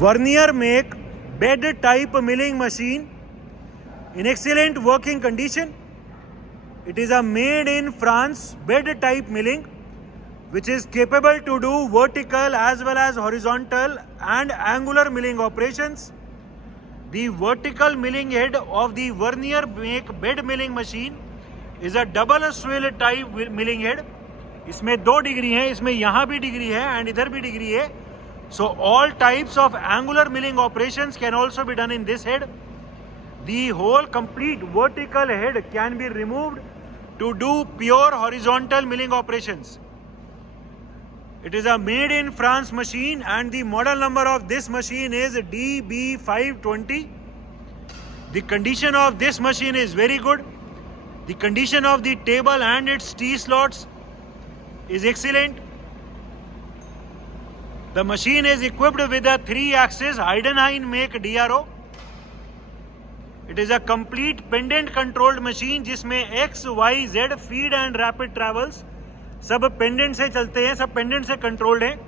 Vernier make bed type milling machine in excellent working condition. It is a made in France bed type milling which is capable to do vertical as well as horizontal and angular milling operations. The vertical milling head of the Vernier make bed milling machine is a double swell type milling head. इसमें 2 degree है, इसमें यहाँ भी degree है and इधर भी degree है. So all types of angular milling operations can also be done in this head. The whole complete vertical head can be removed to do pure horizontal milling operations. It is a made in France machine and the model number of this machine is DB520. The condition of this machine is very good. The condition of the table and its T-slots is excellent. The machine is equipped with a 3-axis Heidenhain make DRO. It is a complete pendant controlled machine जिसमें X, Y, Z feed and rapid travels सब pendant से चलते हैं, सब pendant से controlled हैं.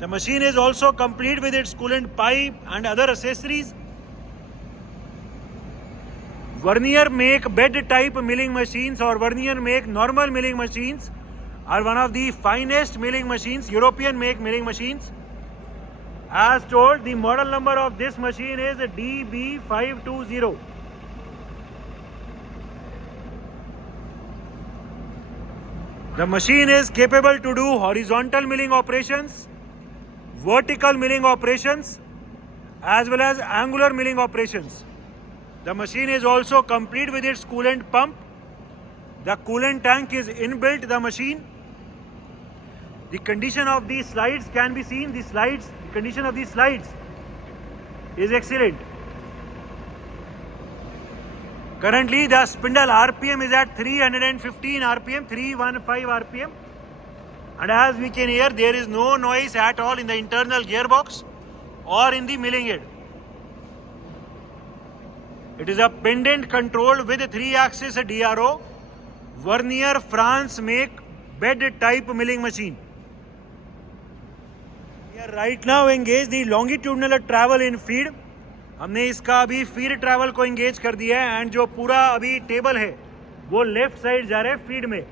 The machine is also complete with its coolant pipe and other accessories. Vernier make bed type milling machines or Vernier make normal milling machines are one of the finest milling machines, European make milling machines. As told, the model number of this machine is DB520. The machine is capable to do horizontal milling operations, vertical milling operations, as well as angular milling operations. The machine is also complete with its coolant pump. The coolant tank is inbuilt the machine. The condition of these slides can be seen. The condition of these slides is excellent. Currently, the spindle RPM is at 315 RPM, 315 RPM. And as we can hear, there is no noise at all in the internal gearbox or in the milling head. It is a pendant controlled with a 3-axis DRO, Vernier France make bed type milling machine. We are right now engaged the longitudinal travel in feed. हमने इसका अभी feed travel को engage कर दिया है and जो पूरा अभी टेबल है वो लेफ्ट साइड जा रहा है फीड में.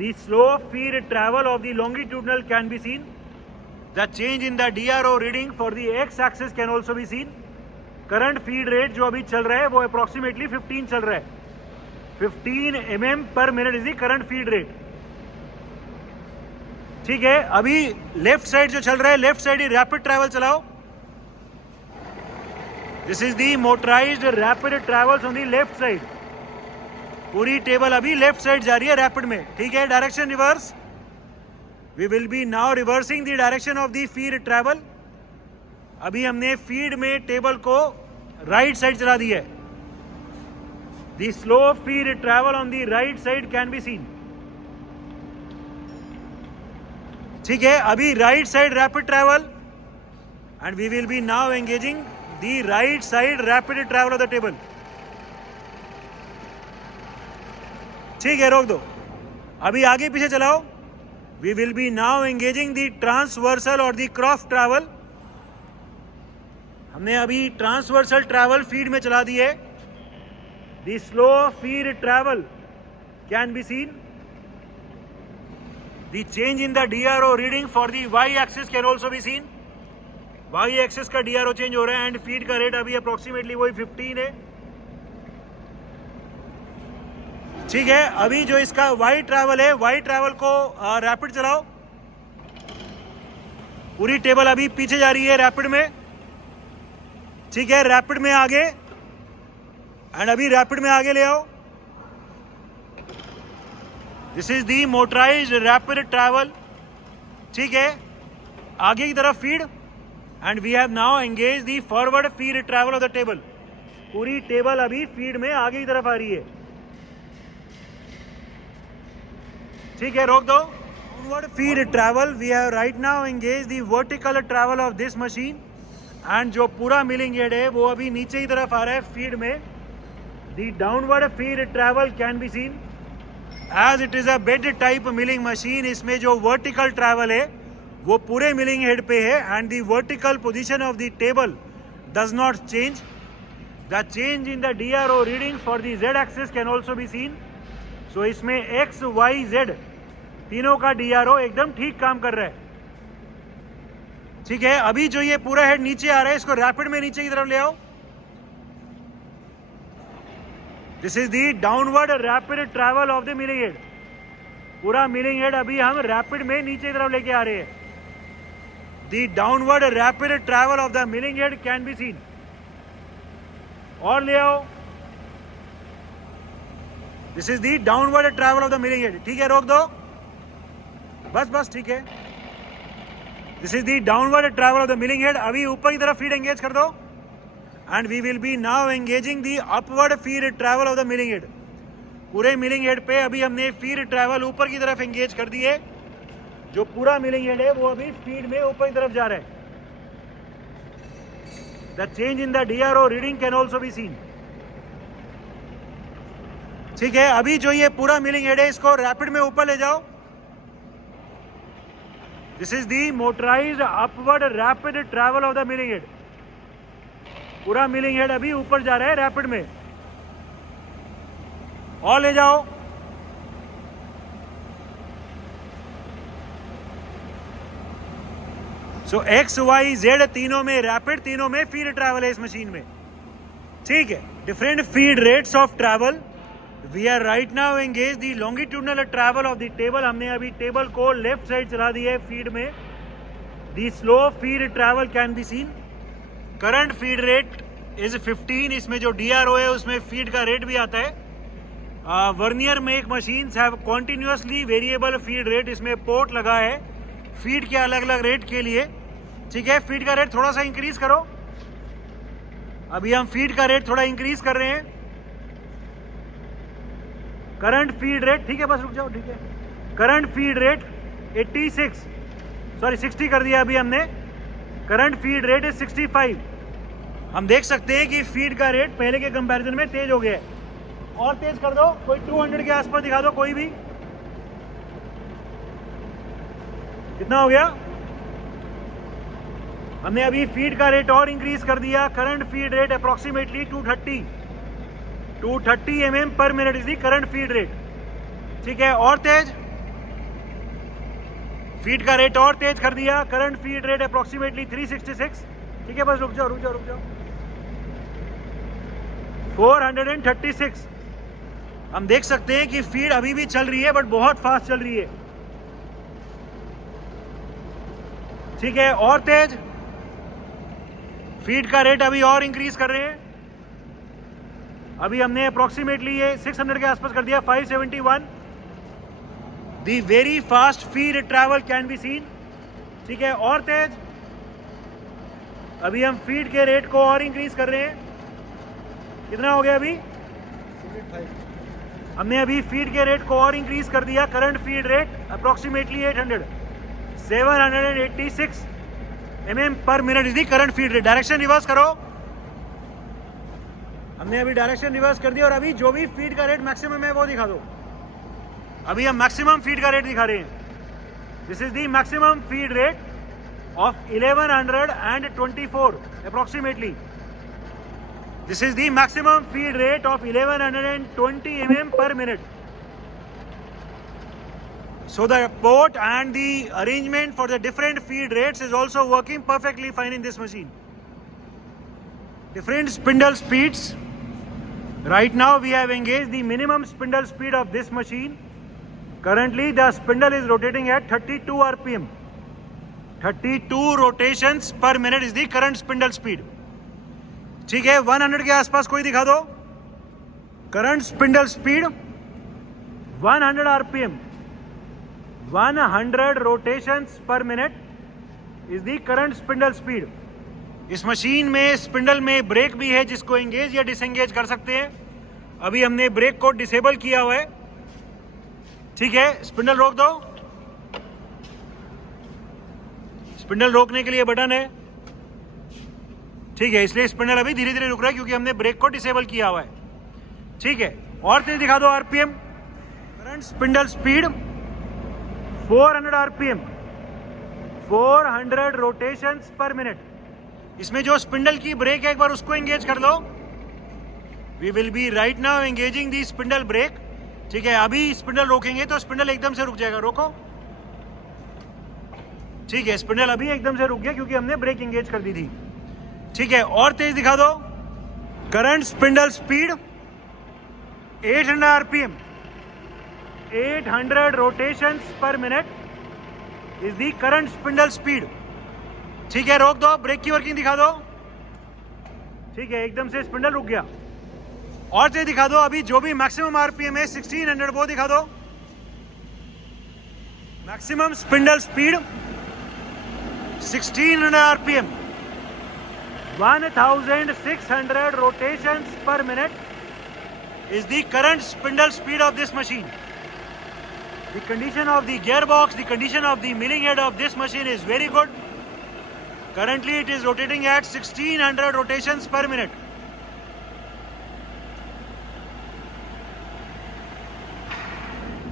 The slow feed travel of the longitudinal can be scene. The change in the DRO reading for the x axis can also be scene. Current feed rate जो अभी चल रहा है वो अप्रोक्सीमेटली 15 चल रहा है. 15 mm पर minute is the current feed rate. ठीक है, अभी लेफ्ट साइड जो चल रहा है, लेफ्ट साइड ही रैपिड ट्रैवल चलाओ. This is the motorized rapid travels on the left side. पूरी टेबल अभी लेफ्ट साइड जा रही है रैपिड में. ठीक है, direction reverse. We will be now reversing the direction of the feed travel. अभी हमने फीड में टेबल को राइट साइड चला दिया है. The slow feed travel on the right side can be seen. ठीक है, अभी right side rapid travel and we will be now engaging the right side rapid travel of the table. ठीक है, रोक दो. अभी आगे पीछे चलाओ. We will be now engaging the transversal or the cross travel. हमने अभी transversal travel feed में चला दी है. The slow feed travel can be seen. The change in the DRO reading for the Y axis can also be seen. Y axis का DRO change हो रहा है and feed का रेट अभी approximately वही 15 है. ठीक है, अभी जो इसका Y ट्रैवल है, Y ट्रैवल को रैपिड चलाओ. पूरी टेबल अभी पीछे जा रही है रैपिड में. ठीक है, रैपिड में आगे एंड अभी रैपिड में आगे ले आओ. This is the motorised rapid travel. ठीक है, आगे की तरफ feed and we have now engage the forward feed travel of the table. पूरी टेबल अभी फीड में आगे की तरफ आ रही है. ठीक है, रोक दो. Forward feed travel we have right now engage the vertical travel of this machine and जो पूरा मिलिंग हेड है वो अभी नीचे की तरफ आ रहा है फीड में. The downward feed travel can be seen as it is a bed type milling machine. इसमें जो वर्टिकल ट्रैवल है वो पूरे मिलिंग हेड पे है and the vertical position of the table does not change. The change in the DRO reading for the Z axis can also be seen. So इसमें X, Y, Z तीनों का DRO एकदम ठीक काम कर रहा है. ठीक है, अभी जो ये पूरा हेड नीचे आ रहा है इसको रैपिड में नीचे की तरफ ले आओ. This is the downward rapid travel of the milling head. पूरा मिलिंग हेड अभी हम रैपिड में नीचे की तरफ लेके आ रहे हैं. The downward rapid travel of the milling head can be seen. और ले आओ. This is the downward travel of the milling head. ठीक है, रोक दो, बस बस, ठीक है. This is the downward travel of the milling head. अभी ऊपर की तरफ फीड एंगेज कर दो and we will be now engaging the upward feed travel of the milling head. पूरे मिलिंग हेड पे अभी हमने फीड ट्रैवल ऊपर की तरफ एंगेज कर दी है. जो पूरा मिलिंग हेड है वो अभी फीड में ऊपर की तरफ जा रहा है. The change in the DRO reading can also be seen. ठीक है, अभी जो ये पूरा मिलिंग हेड है इसको रैपिड में ऊपर ले जाओ. This is the motorised upward rapid travel of the milling head. पूरा मिलिंग हेड अभी ऊपर जा रहा है रैपिड में. और ले जाओ. सो X, Y, Z तीनों में रैपिड, तीनों में फीड ट्रैवल है इस मशीन में. ठीक है, different feed rates of travel. We are right now engage the longitudinal travel of the table. हमने अभी टेबल को लेफ्ट साइड चला दी है फीड में. The slow feed travel can be scene. Current feed rate is 15. इसमें जो DRO है उसमें फीड का रेट भी आता है. वर्नियर में एक machines have continuously variable feed rate. इसमें पोर्ट लगा है फीड के अलग अलग रेट के लिए. ठीक है, फीड का रेट थोड़ा सा इंक्रीज करो. अभी हम फीड का रेट थोड़ा इंक्रीज कर रहे हैं. करंट फीड रेट, ठीक है, बस रुक जाओ. ठीक है, करंट फीड रेट 60 कर दिया अभी हमने. Current feed rate is 65. हम देख सकते हैं कि फीड का रेट पहले के कंपैरिजन में तेज हो गया है. और तेज कर दो, कोई 200 के आसपास दिखा दो कोई भी. कितना हो गया? हमने अभी फीड का रेट और इंक्रीज कर दिया. Current feed rate approximately 230 mm पर minute is the current feed rate. ठीक है, और तेज. फीड का रेट और तेज कर दिया. Current feed rate approximately 366. ठीक है, बस रुक जाओ 436. हम देख सकते हैं कि फीड अभी भी चल रही है बट बहुत फास्ट चल रही है. ठीक है, और तेज. फीड का रेट अभी और इंक्रीज कर रहे हैं. अभी हमने अप्रोक्सीमेटली ये 600 के आसपास कर दिया. 571. दी very fast feed travel can be seen. ठीक है, और तेज. अभी हम फीड के रेट को और इंक्रीज कर रहे हैं. कितना हो गया अभी? हमने अभी फीड के रेट को और इंक्रीज कर दिया. Current feed rate approximately 786 mm पर minute is the current feed rate. Direction reverse करो. हमने अभी डायरेक्शन रिवर्स कर दिया और अभी जो भी फीड का रेट मैक्सिमम है वो दिखा दो. अभी हम मैक्सिमम फीड का रेट दिखा रहे हैं. This is the maximum feed rate of 1124 approximately. This is the maximum feed rate of 1120 mm per minute. So the port and the arrangement for the different feed rates is also working perfectly fine in this machine. Different spindle speeds. Right now we have engaged the minimum spindle speed of this machine. Currently the spindle is rotating at 32 RPM. 32 rotations per minute is the current spindle speed. ठीक है, 100 के आसपास कोई दिखा दो. Current spindle speed 100 RPM. 100 rotations पर minute is the current spindle speed. इस machine में स्पिंडल में ब्रेक भी है जिसको एंगेज या डिसएंगेज कर सकते हैं. अभी हमने ब्रेक को डिसेबल किया हुआ है. ठीक है, स्पिंडल रोक दो. स्पिंडल रोकने के लिए बटन है. ठीक है, इसलिए स्पिंडल अभी धीरे धीरे रुक रहा है क्योंकि हमने ब्रेक को डिसेबल किया हुआ है. ठीक है, और तेज दिखा दो RPM. Current spindle speed 400 RPM. 400 rotations पर मिनट। इसमें जो स्पिंडल की ब्रेक है एक बार उसको एंगेज कर लो। We will be right now engaging the spindle brake. ठीक है, अभी स्पिंडल रोकेंगे तो स्पिंडल एकदम से रुक जाएगा। रोको। ठीक है, स्पिंडल अभी एकदम से रुक गया क्योंकि हमने ब्रेक एंगेज कर दी थी। ठीक है, और तेज दिखा दो। Current spindle speed 800 RPM, 800 rotations पर minute is the current spindle speed. ठीक है, रोक दो, ब्रेक की वर्किंग दिखा दो। ठीक है, एकदम से स्पिंडल रुक गया। और तेज दिखा दो। अभी जो भी मैक्सिमम आरपीएम है 1600 वो दिखा दो। Maximum spindle speed 1600 RPM, 1600 rotations per minute is the current spindle speed of this machine. The condition of the gearbox, the condition of the milling head of this machine is very good. Currently it is rotating at 1600 rotations per minute.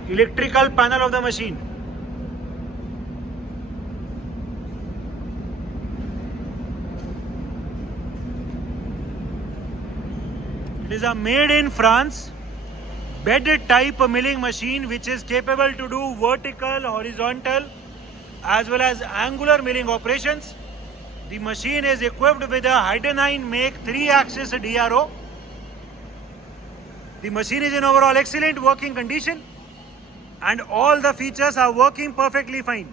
Electrical panel of the machine. It is a made in France bed type milling machine which is capable to do vertical, horizontal as well as angular milling operations. The machine is equipped with a Heidenhain make 3-axis DRO. The machine is in overall excellent working condition and all the features are working perfectly fine.